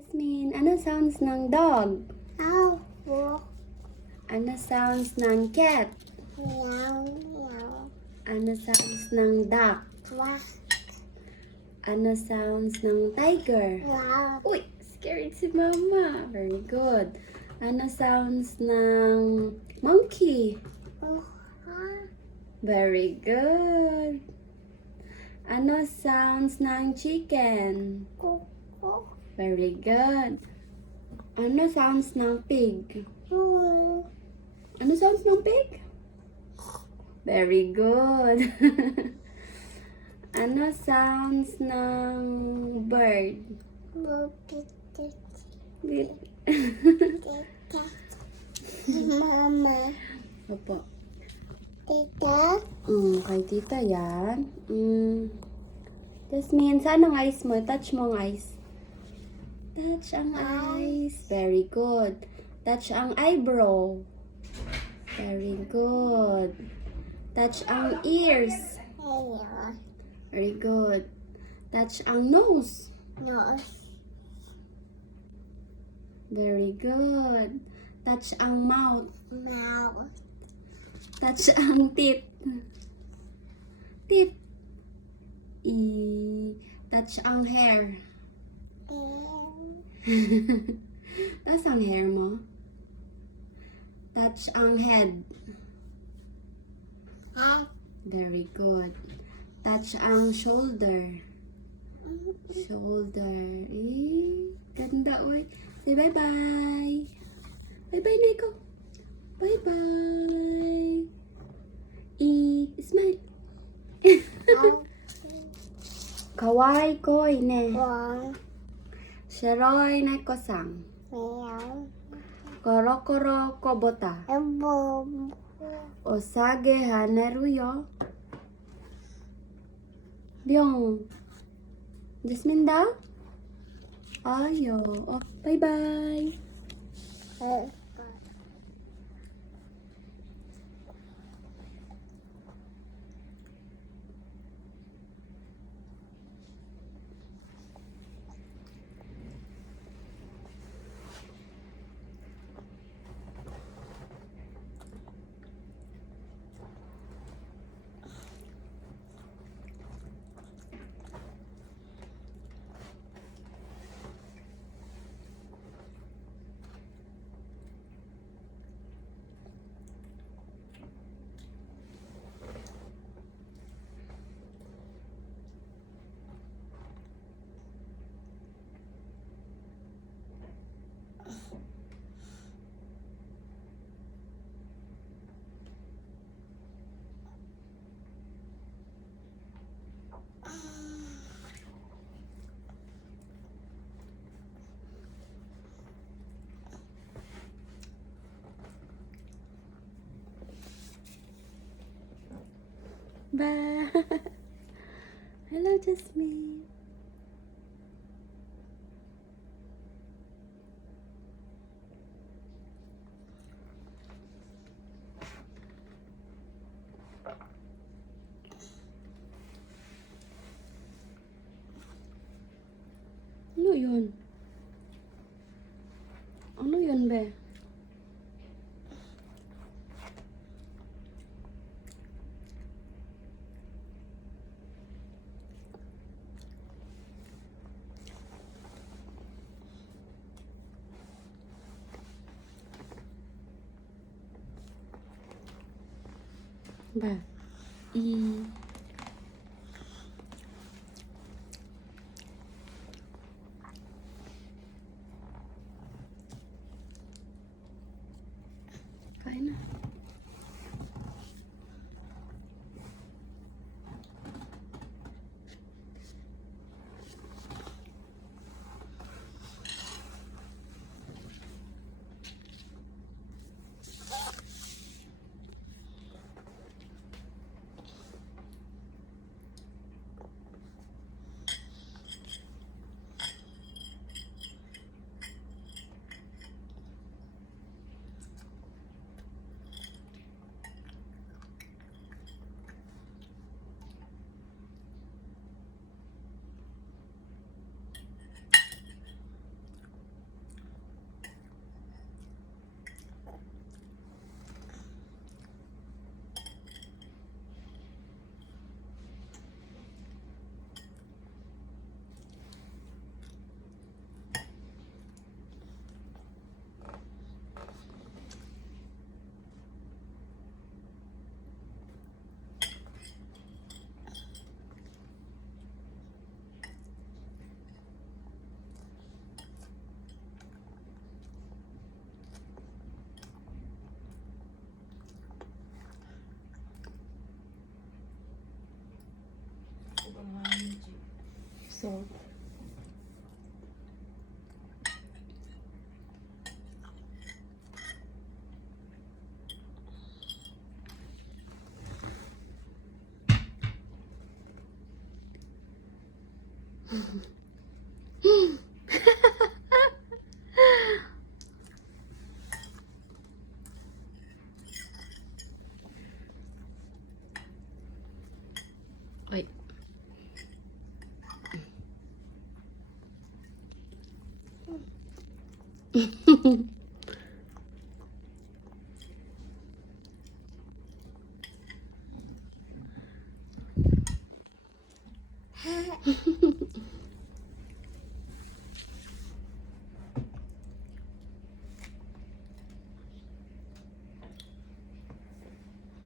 Jasmine, ano sounds ng dog? Ow, walk, Ano sounds ng cat? meow, meow, Ano sounds ng duck? quack, Ano sounds ng tiger? wow, Uy, scared si mama. Very good. Ano sounds ng monkey? Very good. Ano sounds ng chicken? cook, cook, Very good. Ano sounds ng pig? Ano sounds ng pig? Very good. Ano sounds ng bird? Bit. Mama, Opo. tita, Kay tita yan. Jasmine, saan ang eyes mo? Touch mo ang eyes. Touch ang eyes. Very good. Touch ang eyebrow. Very good. Touch ang ears. hello, Very good. Touch ang nose. nose, Very good. Touch ang mouth. mouth, Touch ang teeth. Teeth. Touch ang hair. Touch ang hair mo. Touch ang head. head, Very good. Touch ang shoulder. Shoulder. Ganda, oy. Say bye-bye. Bye-bye, Neko. Bye-bye. Smile. ow, Kawai koi ne. wong, Sheroy neko-sang. meow, Korokoro kobota. boom, Osage haneruyo. Byong. Jasmine daw? Ayo. Oh, bye-bye. Bye. Hello, Jasmine. Ano yun? Ano yun, be? Ba? Kain na. Oy.